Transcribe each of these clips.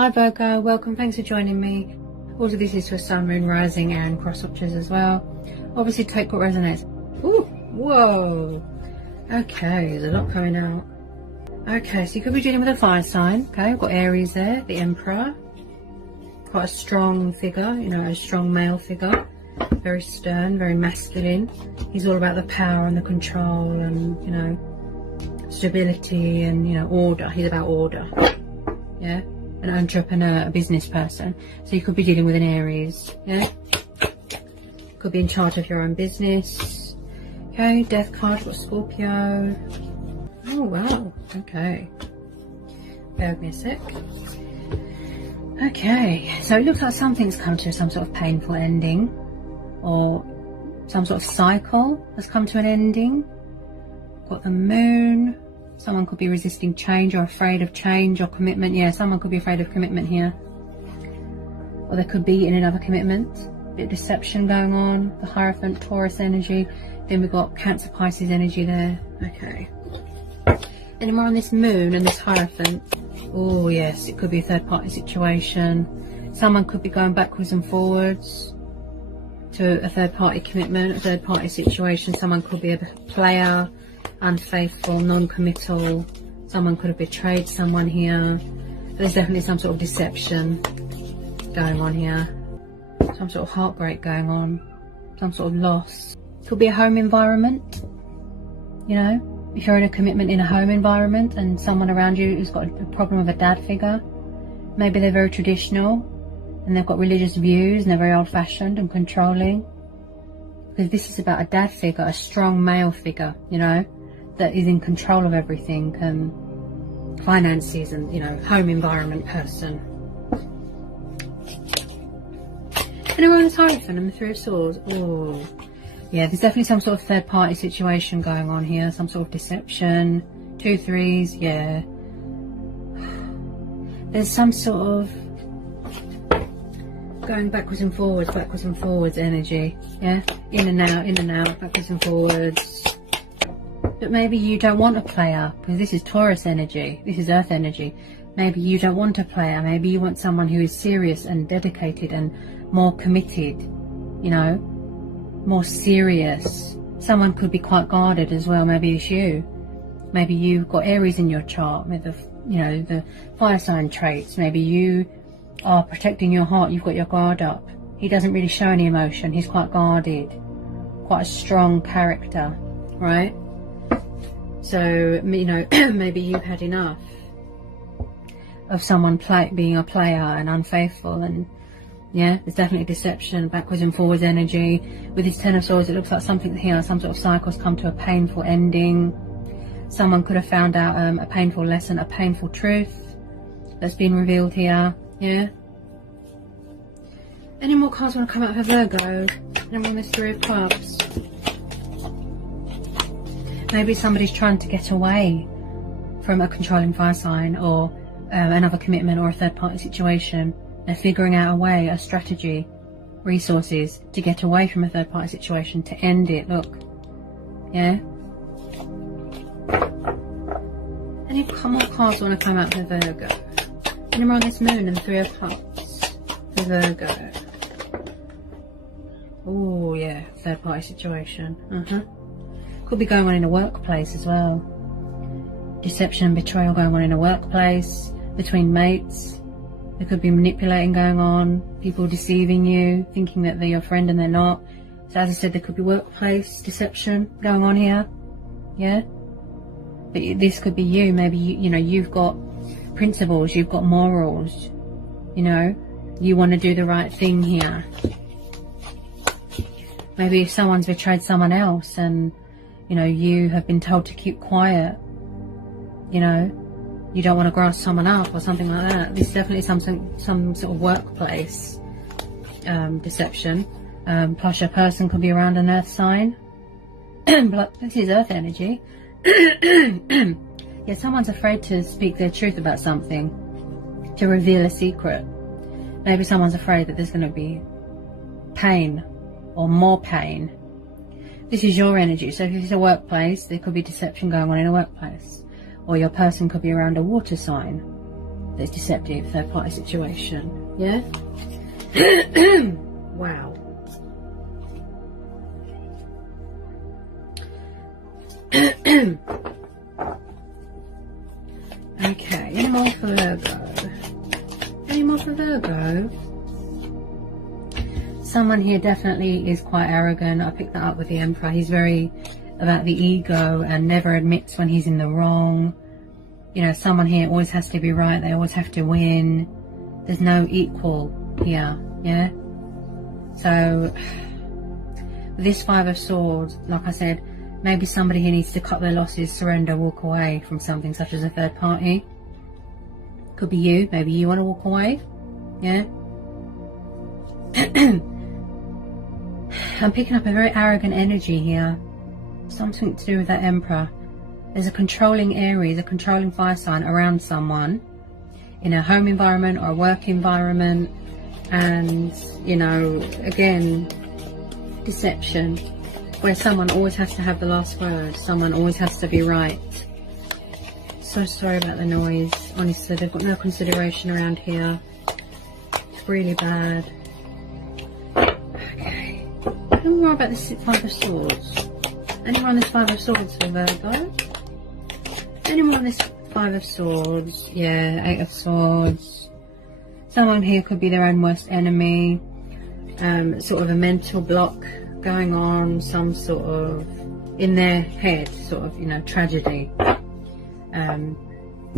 Hi Virgo, welcome, thanks for joining me. Also this is for Sun, Moon, Rising and cross watchers as well. Obviously take what resonates. Ooh, whoa. Okay, there's a lot coming out. Okay, so you could be dealing with a fire sign. Okay, we've got Aries there, the Emperor. Quite a strong figure, you know, a strong male figure. Very stern, very masculine. He's all about the power and the control and, you know, stability and, you know, order. He's about order. Yeah, an entrepreneur, a business person. So you could be dealing with an Aries. Yeah, could be in charge of your own business. Okay, Death card for Scorpio. Oh wow, okay. Bear with me a sec. Okay, so it looks like something's come to some sort of painful ending, or some sort of cycle has come to an ending. Got the Moon. Someone could be resisting change or afraid of change or commitment. Yeah, someone could be afraid of commitment here. Or they could be in another commitment. A bit of deception going on. The Hierophant, Taurus energy. Then we've got Cancer, Pisces energy there. Okay. Any more on this Moon and this Hierophant? Oh yes, it could be a third party situation. Someone could be going backwards and forwards to a third party commitment, a third party situation. Someone could be a player, unfaithful, non-committal. Someone could have betrayed someone here. There's definitely some sort of deception going on here. Some sort of heartbreak going on. Some sort of loss. Could be a home environment. You know, if you're in a commitment in a home environment and someone around you who's got a problem with a dad figure, maybe they're very traditional and they've got religious views and they're very old-fashioned and controlling. Because this is about a dad figure, a strong male figure, you know, that is in control of everything and finances and, you know, home environment person. And around the Hierophant and the Three of Swords. Oh, yeah, there's definitely some sort of third party situation going on here, some sort of deception. 2 threes, yeah. There's some sort of going backwards and forwards energy, yeah, in and out, backwards and forwards. But maybe you don't want a player, because this is Taurus energy, this is earth energy. Maybe you don't want a player, maybe you want someone who is serious and dedicated and more committed, you know, more serious. Someone could be quite guarded as well. Maybe it's you. Maybe you've got Aries in your chart with the, you know, the fire sign traits. Maybe you are protecting your heart, you've got your guard up. He doesn't really show any emotion, he's quite guarded, quite a strong character, right? So, you know, maybe you've had enough of someone being a player and unfaithful, and yeah, there's definitely deception, backwards and forwards energy. With this Ten of Swords, it looks like something here, some sort of cycle's come to a painful ending. Someone could have found out a painful lesson, a painful truth that's been revealed here. Yeah. Any more cards want to come out for Virgo? And on this Three of Cups. Maybe somebody's trying to get away from a controlling fire sign or another commitment or a third party situation. They're figuring out a way, a strategy, resources to get away from a third party situation, to end it. Look. Yeah. Any more cards want to come out for Virgo? And we're on this Moon and Three of Cups for Virgo. Oh yeah, third party situation. Could be going on in a workplace as well. Deception and betrayal going on in a workplace, between mates. There could be manipulating going on, people deceiving you, thinking that they're your friend and they're not. So as I said, there could be workplace deception going on here. Yeah. But this could be you. Maybe you know, you've got principles, you've got morals, you know, you want to do the right thing here. Maybe if someone's betrayed someone else and, you know, you have been told to keep quiet, you know, you don't want to grass someone up or something like that. This is definitely some sort of workplace deception. Plus your person could be around an earth sign. But this is earth energy. Yeah, someone's afraid to speak their truth about something, to reveal a secret. Maybe someone's afraid that there's going to be pain or more pain. This is your energy. So if it's a workplace, there could be deception going on in a workplace. Or your person could be around a water sign. that's deceptive, third party situation. Yeah. Wow. Okay, any more for Virgo? Any more for Virgo? Someone here definitely is quite arrogant. I picked that up with the Emperor. He's very about the ego and never admits when he's in the wrong. You know, someone here always has to be right. They always have to win. There's no equal here, yeah? So, with this Five of Swords, like I said, maybe somebody here needs to cut their losses, surrender, walk away from something such as a third party. Could be you. Maybe you want to walk away. Yeah. I'm picking up a very arrogant energy here. Something to do with that Emperor. There's a controlling Aries, a controlling fire sign around someone in a home environment or a work environment. And, you know, again, deception. Where someone always has to have the last word. Someone always has to be right. So sorry about the noise. Honestly, they've got no consideration around here. It's really bad. Okay. Any more about this Five of Swords? Any more on this Five of Swords for Virgo? Any more on this Five of Swords? Yeah, Eight of Swords. Someone here could be their own worst enemy. Sort of a mental block going on, some sort of in their head, sort of, you know, tragedy.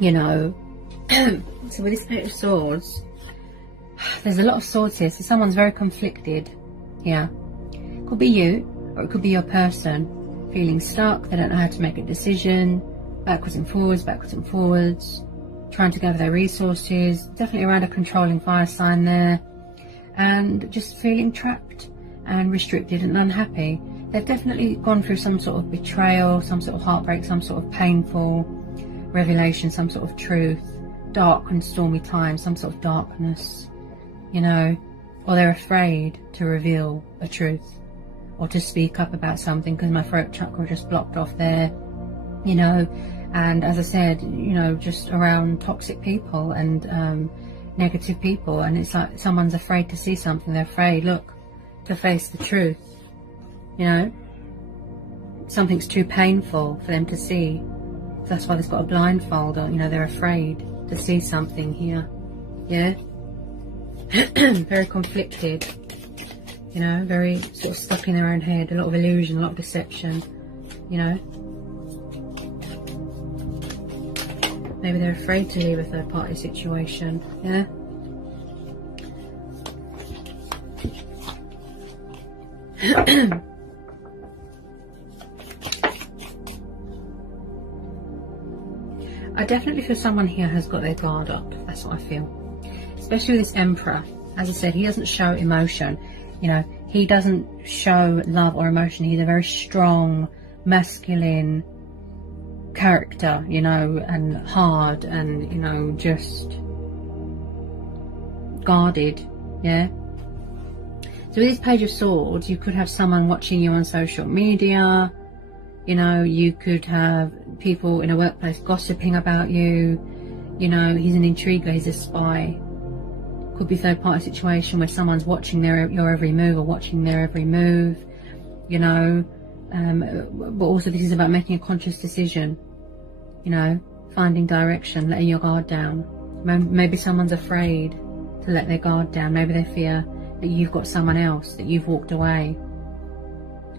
You know, so with this Eight of Swords, there's a lot of swords here, so someone's very conflicted. Yeah, could be you, or it could be your person feeling stuck. They don't know how to make a decision, backwards and forwards, trying to gather their resources. Definitely around a controlling fire sign there, and just feeling trapped and restricted and unhappy. They've definitely gone through some sort of betrayal, some sort of heartbreak, some sort of painful revelation, some sort of truth, dark and stormy times, some sort of darkness, you know, or they're afraid to reveal a truth or to speak up about something because my throat chakra just blocked off there, you know. And as I said, you know, just around toxic people and negative people, and it's like someone's afraid to see something. They're afraid, look, to face the truth, you know. Something's too painful for them to see. That's why they've got a blindfold on, you know. They're afraid to see something here. Yeah. Very conflicted, you know, very sort of stuck in their own head, a lot of illusion, a lot of deception, you know. Maybe they're afraid to leave a third party situation. Yeah. I definitely feel someone here has got their guard up. That's what I feel. Especially with this Emperor. As I said, he doesn't show emotion. You know, he doesn't show love or emotion. He's a very strong, masculine character, you know, and hard and, you know, just guarded. Yeah. So with this Page of Swords, you could have someone watching you on social media. You know, you could have people in a workplace gossiping about you. You know, he's an intriguer, he's a spy. Could be third party situation where someone's watching your every move or watching their every move. You know, but also this is about making a conscious decision. You know, finding direction, letting your guard down. Maybe someone's afraid to let their guard down. Maybe they fear that you've got someone else, that you've walked away.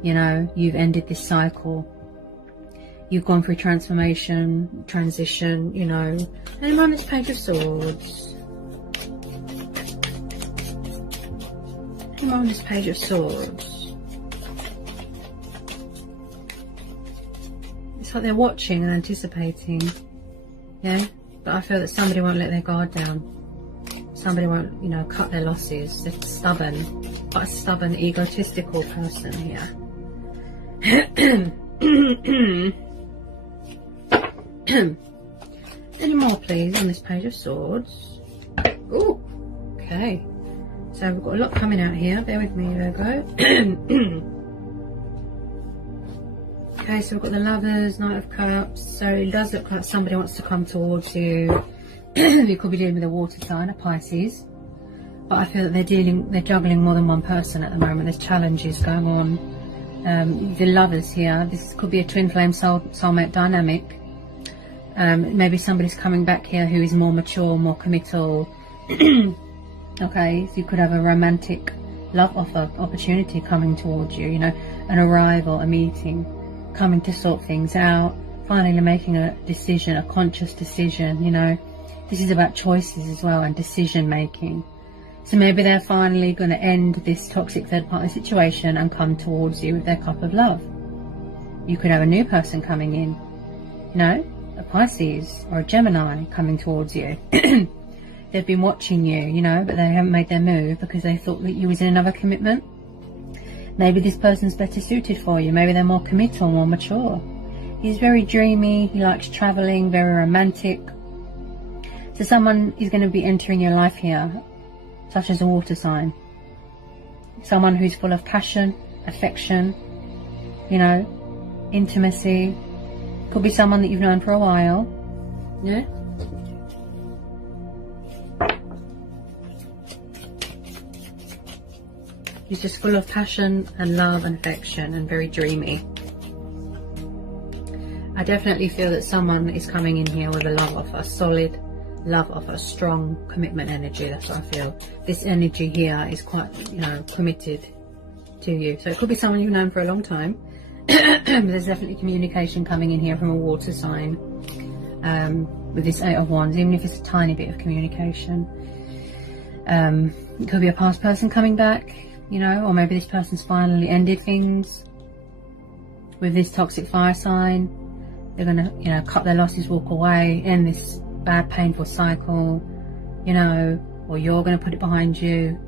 You know, you've ended this cycle. You've gone through transformation, transition, you know. And on this Page of Swords. And on this Page of Swords. It's like they're watching and anticipating. Yeah? But I feel that somebody won't let their guard down. Somebody won't, you know, cut their losses. They're stubborn. Quite a stubborn, egotistical person here. Any more please on this Page of Swords? Oh, okay. So we've got a lot coming out here. Bear with me, Virgo. Okay, so we've got the Lovers, Knight of Cups. So it does look like somebody wants to come towards you. You could be dealing with a water sign, a Pisces. But I feel that they're juggling more than one person at the moment. There's challenges going on. The lovers here, this could be a twin flame soulmate dynamic. Maybe somebody's coming back here who is more mature, more committal. Okay, so you could have a romantic love offer opportunity coming towards you, you know, an arrival, a meeting, coming to sort things out, finally making a decision, a conscious decision, you know. This is about choices as well and decision making. So maybe they're finally going to end this toxic third party situation and come towards you with their cup of love. You could have a new person coming in, you know, a Pisces or a Gemini coming towards you. They've been watching you, you know, but they haven't made their move because they thought that you was in another commitment. Maybe this person's better suited for you. Maybe they're more committal, more mature. He's very dreamy. He likes traveling, very romantic. So someone is going to be entering your life here, such as a water sign. Someone who's full of passion, affection, you know, intimacy. Could be someone that you've known for a while. Yeah. He's just full of passion and love and affection and very dreamy. I definitely feel that someone is coming in here with a love offer, solid love offer, strong commitment energy. That's what I feel. This energy here is quite, you know, committed to you. So it could be someone you've known for a long time. There's definitely communication coming in here from a water sign with this Eight of Wands, even if it's a tiny bit of communication. It could be a past person coming back, you know, or maybe this person's finally ended things with this toxic fire sign. They're gonna, you know, cut their losses, walk away, end this bad, painful cycle, you know, or you're gonna put it behind you.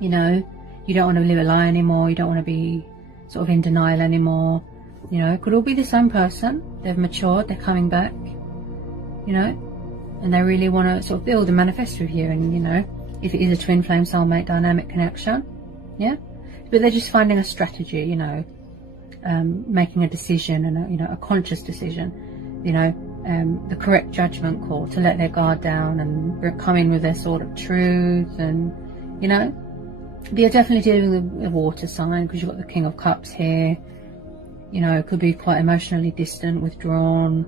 You know, you don't want to live a lie anymore. You don't want to be sort of in denial anymore. You know, it could all be the same person. They've matured, they're coming back, you know, and they really want to sort of build and manifest with you. And, you know, if it is a twin flame soulmate dynamic connection, yeah, but they're just finding a strategy, you know, making a decision and you know, a conscious decision, you know, the correct judgment call to let their guard down and come in with their sort of truth. And, you know, you're definitely dealing with a water sign because you've got the King of Cups here. You know, it could be quite emotionally distant, withdrawn,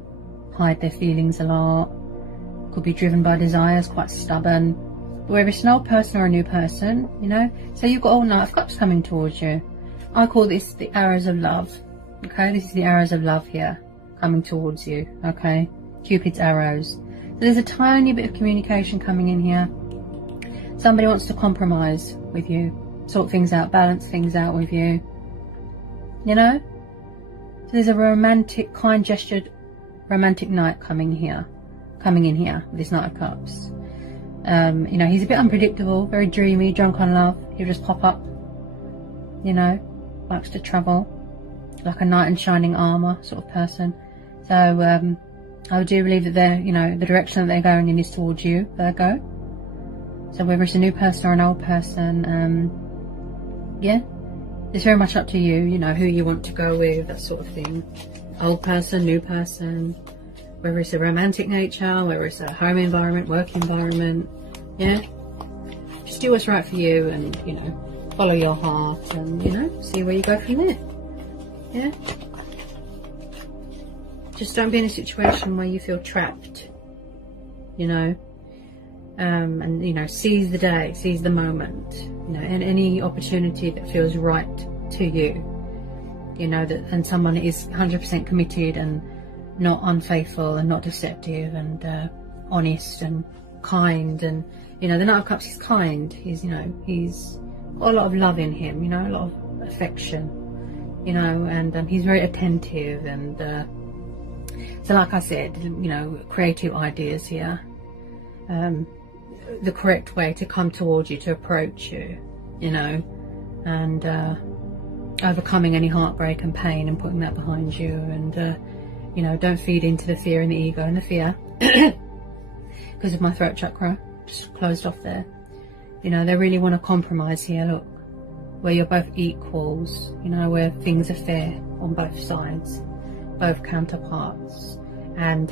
hide their feelings a lot, could be driven by desires, quite stubborn. But whether it's an old person or a new person, you know, so you've got all Knight of Cups coming towards you. I call this the arrows of love. Okay, this is the arrows of love here coming towards you. Okay, Cupid's arrows. So there's a tiny bit of communication coming in here. Somebody wants to compromise with you, sort things out, balance things out with you, you know. So there's a romantic, kind-gestured romantic knight coming in here with this Knight of Cups. You know, he's a bit unpredictable, very dreamy, drunk on love. He'll just pop up, you know, likes to travel, like a knight in shining armour sort of person. So I do believe that they're, you know, the direction that they're going in is towards you, Virgo. So whether it's a new person or an old person, yeah, it's very much up to you, you know, who you want to go with, that sort of thing. Old person, new person, whether it's a romantic nature, whether it's a home environment, work environment, yeah. Just do what's right for you and, you know, follow your heart and, you know, see where you go from there, yeah. Just don't be in a situation where you feel trapped, you know. And, you know, seize the day, seize the moment, you know, and any opportunity that feels right to you, you know, that, and someone is 100% committed and not unfaithful and not deceptive and honest and kind. And, you know, the Knight of Cups is kind. He's, you know, he's got a lot of love in him, you know, a lot of affection, you know, and he's very attentive. And so like I said, you know, creative ideas here. The correct way to come towards you, to approach you, you know, and overcoming any heartbreak and pain and putting that behind you. And you know, don't feed into the fear and the ego and the fear because of my throat chakra just closed off there. You know, they really want to compromise here, look, where you're both equals, you know, where things are fair on both sides, both counterparts. And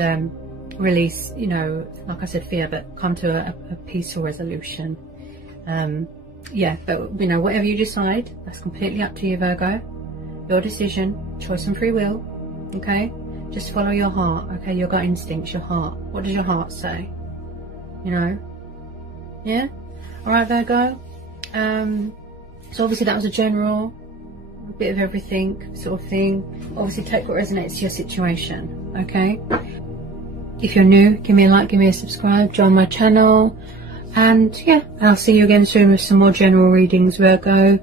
release, you know, like I said, fear, but come to a peaceful resolution. Yeah, but you know, whatever you decide, that's completely up to you, Virgo. Your decision, choice and free will. Okay, just follow your heart. Okay, your gut instincts, your heart. What does your heart say? You know. Yeah. All right, Virgo. So obviously that was a general, a bit of everything sort of thing. Obviously take what resonates to your situation. Okay. If you're new, give me a like, give me a subscribe, join my channel. And yeah, I'll see you again soon with some more general readings, Virgo.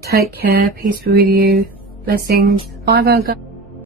Take care, peace be with you, blessings. Bye, Virgo.